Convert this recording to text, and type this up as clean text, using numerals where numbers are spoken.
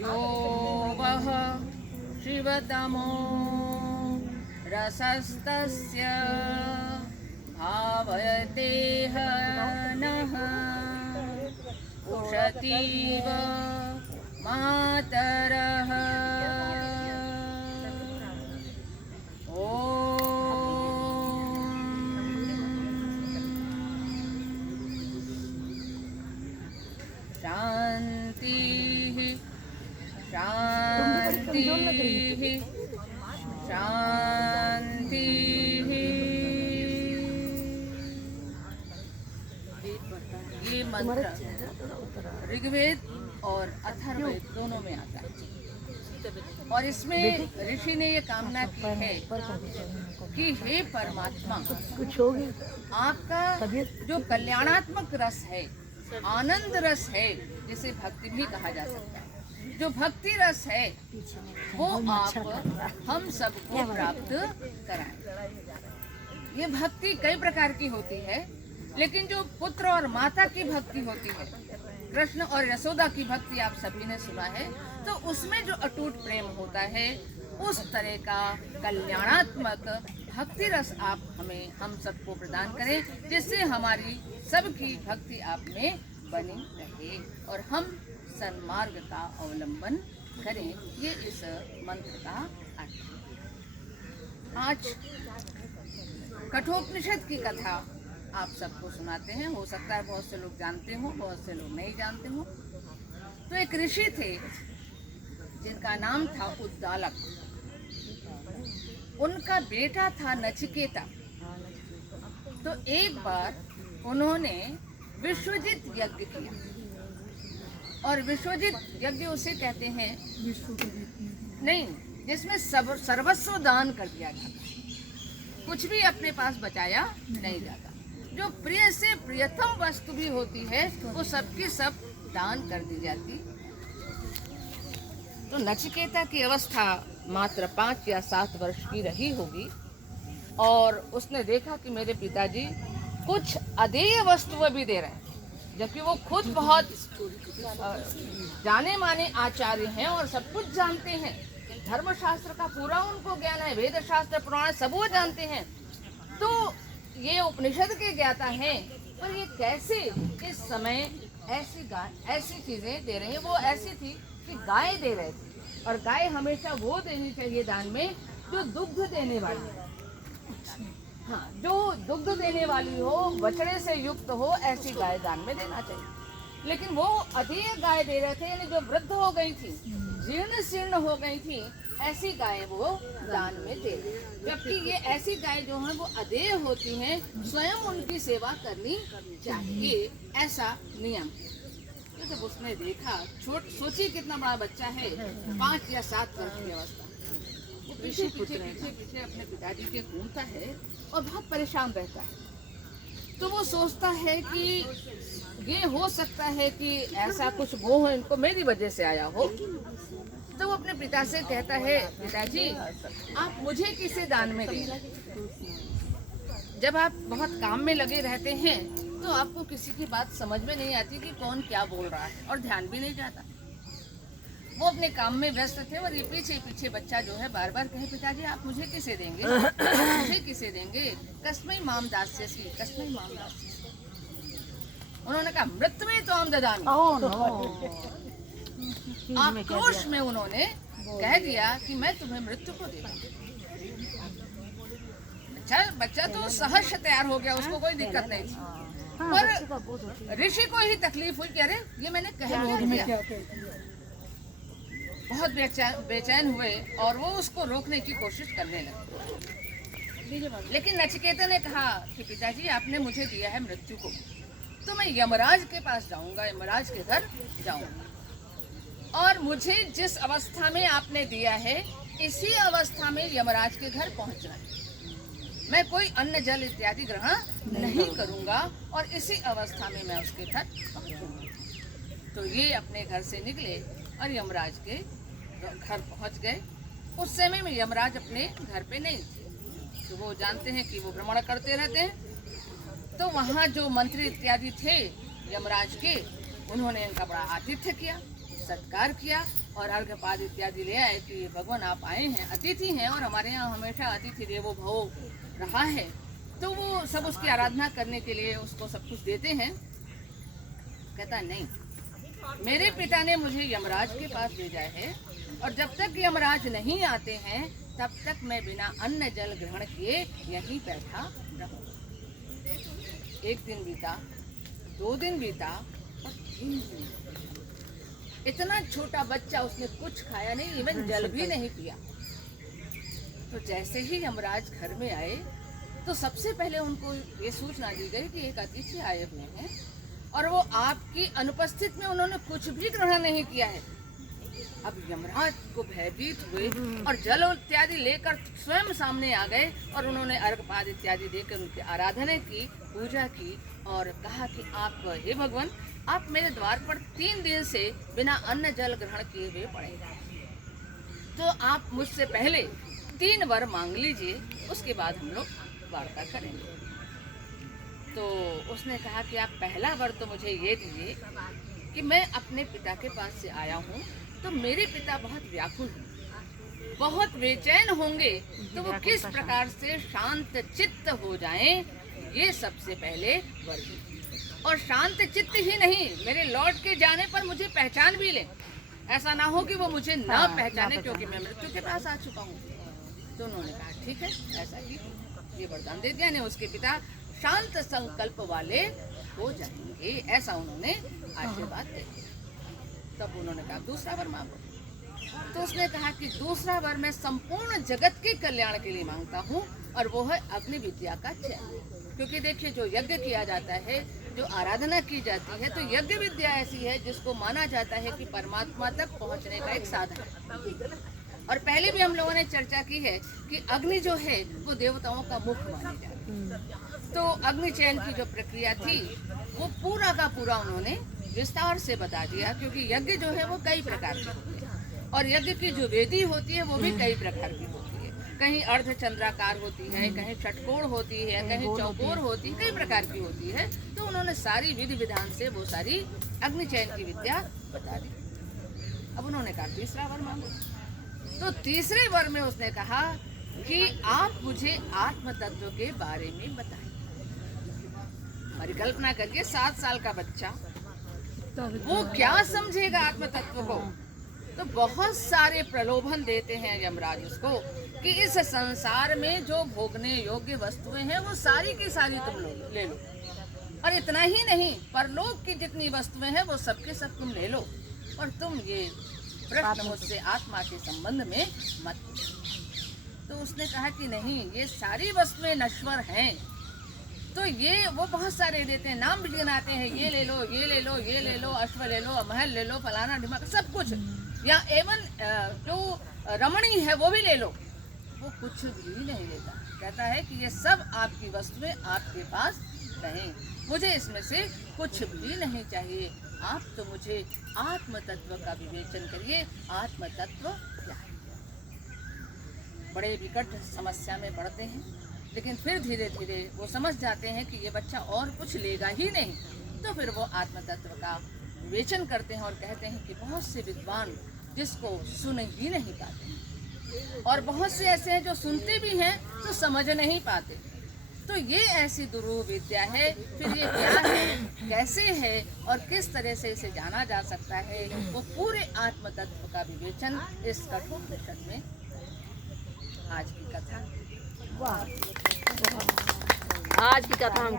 यो वः शिवतमो रसस्तस्य भावयतेह नः उषतीव मातरः। शांति शांति शांति। ये मंत्र ऋग्वेद और अथर्ववेद दोनों में आता है और इसमें ऋषि ने ये कामना की है कि हे परमात्मा, आपका जो कल्याणात्मक रस है, आनंद रस है, जिसे भक्ति भी कहा जा सकता है, जो भक्ति रस है वो आप हम सबको प्राप्त कराएं। ये भक्ति कई प्रकार की होती है, लेकिन जो पुत्र और माता की भक्ति होती है, कृष्ण और यशोदा की भक्ति आप सभी ने सुना है, तो उसमें जो अटूट प्रेम होता है, उस तरह का कल्याणात्मक भक्ति रस आप हमें हम सबको प्रदान करें, जिससे हमारी सबकी भक्ति आप में बनी रहे और हम सन्मार्ग का अवलंबन करें। ये इस मंत्र का अर्थ है। आज कठोपनिषद की कथा आप सबको सुनाते हैं। हो सकता है बहुत से लोग जानते हो, बहुत से लोग नहीं जानते हो। तो एक ऋषि थे जिनका नाम था उद्दालक। उनका बेटा था नचिकेता। तो एक बार उन्होंने विश्वजित यज्ञ किया, और विश्वजित यज्ञ उसे कहते हैं नहीं जिसमें सर्वस्व दान कर दिया जाता, कुछ भी अपने पास बचाया नहीं जाता। जो प्रिय से प्रियतम वस्तु भी होती है वो सबकी सब दान कर दी जाती। तो नचिकेता की अवस्था मात्र 5 या 7 वर्ष की रही होगी और उसने देखा कि मेरे पिताजी कुछ अदेय वस्तुएं भी दे रहे हैं, जबकि वो खुद बहुत जाने माने आचार्य हैं और सब कुछ जानते हैं। धर्मशास्त्र का पूरा उनको ज्ञान है, वेद शास्त्र पुराण सब वो जानते हैं। तो ये उपनिषद के ज्ञाता हैं, पर ये कैसे इस समय ऐसी चीजें दे रहे हैं। वो ऐसी थी कि गाय दे रहे थे, और गाय हमेशा वो देनी चाहिए दान में जो दुग्ध देने वाली है। हाँ, जो दुग्ध देने वाली हो, बछड़े से युक्त हो, ऐसी गाय दान में देना चाहिए। लेकिन वो अधेय गाय दे रहे थे, यानी जो वृद्ध हो गई थी, जीर्ण शीर्ण हो गई थी, ऐसी गाय वो दान में दे रहे। जबकि ये ऐसी गाय जो है वो अधेय होती हैं, स्वयं उनकी सेवा करनी चाहिए, ऐसा नियम है। तो जब उसने देखा, सोचिए कितना बड़ा बच्चा है, 5 या 7 वर्ष की अवस्था, वो पीछे अपने पिताजी के घूमता है और बहुत परेशान रहता है। तो वो सोचता है कि ये हो सकता है कि ऐसा कुछ मोह इनको मेरी वजह से आया हो। तो वो अपने पिता से कहता है, पिताजी आप मुझे किसे दान में दें? जब आप बहुत काम में लगे रहते हैं तो आपको किसी की बात समझ में नहीं आती कि कौन क्या बोल रहा है, और ध्यान भी नहीं जाता। वो अपने काम में व्यस्त थे और ये पीछे बच्चा जो है बार बार कहे, पिताजी आप मुझे किसे देंगे, मुझे किसे देंगे? कस्मै माम दास्यसि, कस्मै माम दास्यसि। उन्होंने कहा मृत्युमे त्वाम ददामि। आक्रोश में उन्होंने कह दिया कि मैं तुम्हें मृत्यु को देता हूँ। बच्चा तो सहर्ष तैयार हो गया, उसको कोई दिक्कत नहीं थी। पर ऋषि को ही तकलीफ हुई कि अरे ये मैंने कह दिया। बहुत बेचैन हुए और वो उसको रोकने की कोशिश करने लगे। लेकिन नचिकेता ने कहा कि पिताजी आपने मुझे दिया है मृत्यु को, तो मैं यमराज के पास जाऊंगा, यमराज के घर जाऊंगा, और मुझे जिस अवस्था में आपने दिया है इसी अवस्था में यमराज के घर पहुंचना है। मैं कोई अन्न जल इत्यादि ग्रहण नहीं करूंगा और इसी अवस्था में मैं उसके घर पहुंचूंगा। तो ये अपने घर से निकले और यमराज के घर पहुंच गए। उस समय में यमराज अपने घर पे नहीं थे, तो वो जानते हैं कि वो भ्रमण करते रहते हैं। तो वहाँ जो मंत्री इत्यादि थे यमराज के, उन्होंने इनका बड़ा आतिथ्य किया, सत्कार किया और अर्घ्यपाद इत्यादि ले आए कि भगवान आप आए हैं, अतिथि हैं और हमारे यहाँ हमेशा अतिथि देवो भव रहा है। तो वो सब उसकी आराधना करने के लिए उसको सब कुछ देते हैं। कहता नहीं, मेरे पिता ने मुझे यमराज के पास भेजा है और जब तक यमराज नहीं आते हैं तब तक मैं बिना अन्न जल ग्रहण किए यहीं बैठा रहूंगा। 1 दिन बीता, 2 दिन बीता और 3 दिन बीता। इतना छोटा बच्चा, उसने कुछ खाया नहीं, इवन जल भी नहीं पिया। तो जैसे ही यमराज घर में आए तो सबसे पहले उनको ये सूचना दी गई कि एक अतिथि आए हुए हैं और वो आपकी अनुपस्थित में उन्होंने कुछ भी ग्रहण नहीं किया है। अब यमराज को भयभीत हुए और जल इत्यादि लेकर स्वयं सामने आ गए और उन्होंने अर्घपाद इत्यादि देकर उनकी आराधना की, पूजा की और कहा कि आप, हे भगवान, आप मेरे द्वार पर 3 दिन से बिना अन्न जल ग्रहण किए हुए पड़े हैं, तो आप मुझसे पहले 3 वर मांग लीजिए, उसके बाद हम लोग वार्ता करेंगे। तो उसने कहा कि आप पहला वर तो मुझे ये दीजिए कि मैं अपने पिता के पास से आया हूँ तो मेरे पिता बहुत व्याकुल हैं, बहुत बेचैन होंगे, तो वो किस प्रकार से शांत चित्त हो जाएं, ये सबसे पहले वर दीजिए। और शांत चित्त ही नहीं, मेरे लौट के जाने पर मुझे पहचान भी लें, ऐसा ना हो कि वो मुझे ना पहचाने क्योंकि मैं मृत्यु के पास आ चुका हूँ। तो उन्होंने कहा ठीक है, ऐसा ही ये वरदान दे दिया। उसके पिता शांत संकल्प वाले हो जाएंगे, ऐसा उन्होंने आशीर्वाद दे दिया। तब उन्होंने कहा दूसरा वर मांगो। तो उसने कहा कि दूसरा वर मैं संपूर्ण जगत के कल्याण के लिए मांगता हूँ और वो है अग्नि विद्या का चयन। क्योंकि देखिए, जो यज्ञ किया जाता है, जो आराधना की जाती है, तो यज्ञ विद्या ऐसी है जिसको माना जाता है कि परमात्मा तक पहुँचने का एक साधन है। और पहले भी हम लोगों ने चर्चा की है कि अग्नि जो है वो देवताओं का मुख मानी जाती है। तो अग्नि चयन की जो प्रक्रिया थी वो पूरा का पूरा उन्होंने विस्तार से बता दिया, क्योंकि यज्ञ जो है वो कई प्रकार के होते हैं और यज्ञ की जो वेदी होती है वो भी कई प्रकार की होती है। कहीं अर्धचंद्राकार होती है, कहीं षटकोण होती है, कहीं चौकोर होती है, कई प्रकार की होती है। तो उन्होंने सारी विधि विधान से वो सारी अग्नि चयन की विद्या बता दी। अब उन्होंने कहा तीसरा वर मांगो। तो तीसरे वर में उसने कहा कि आप मुझे आत्म तत्व के बारे में बताइए। हमारी कल्पना करिए, 7 साल का बच्चा वो क्या समझेगा आत्म तत्व को। तो बहुत सारे प्रलोभन देते हैं यमराज उसको कि इस संसार में जो भोगने योग्य वस्तुएं हैं वो सारी की सारी तुम लोग ले लो, और इतना ही नहीं, परलोक की जितनी वस्तुएं हैं वो सबके सब तुम ले लो, और तुम ये प्रश्न मुझसे आत्मा के संबंध में मत। तो उसने कहा कि नहीं, ये सारी वस्तुएं नश्वर हैं। तो ये वो बहुत सारे देते हैं, नाम भी गिनाते हैं, ये ले लो, ये ले लो, ये ले लो, अश्व ले लो, महल ले लो, फलाना ढिमाका, सब कुछ, या एवं जो रमणी है वो भी ले लो। वो कुछ भी नहीं लेता, कहता है कि ये सब आपकी वस्तुएं आपके पास रहें, मुझे इसमें से कुछ भी नहीं चाहिए। आप तो मुझे आत्म तत्व का विवेचन करिए, आत्म तत्व क्या है। बड़े विकट समस्या में पड़ते हैं, लेकिन फिर धीरे धीरे वो समझ जाते हैं कि ये बच्चा और कुछ लेगा ही नहीं। तो फिर वो आत्म तत्व का विवेचन करते हैं और कहते हैं कि बहुत से विद्वान जिसको सुन ही नहीं पाते, और बहुत से ऐसे हैं जो सुनते भी हैं तो समझ नहीं पाते। तो ये ऐसी दुरूह विद्या है। फिर ये क्या है, कैसे है और किस तरह से इसे जाना जा सकता है, वो पूरे आत्म तत्व का विवेचन इस कठोपनिषद में आज की कथा। आज की कथा हम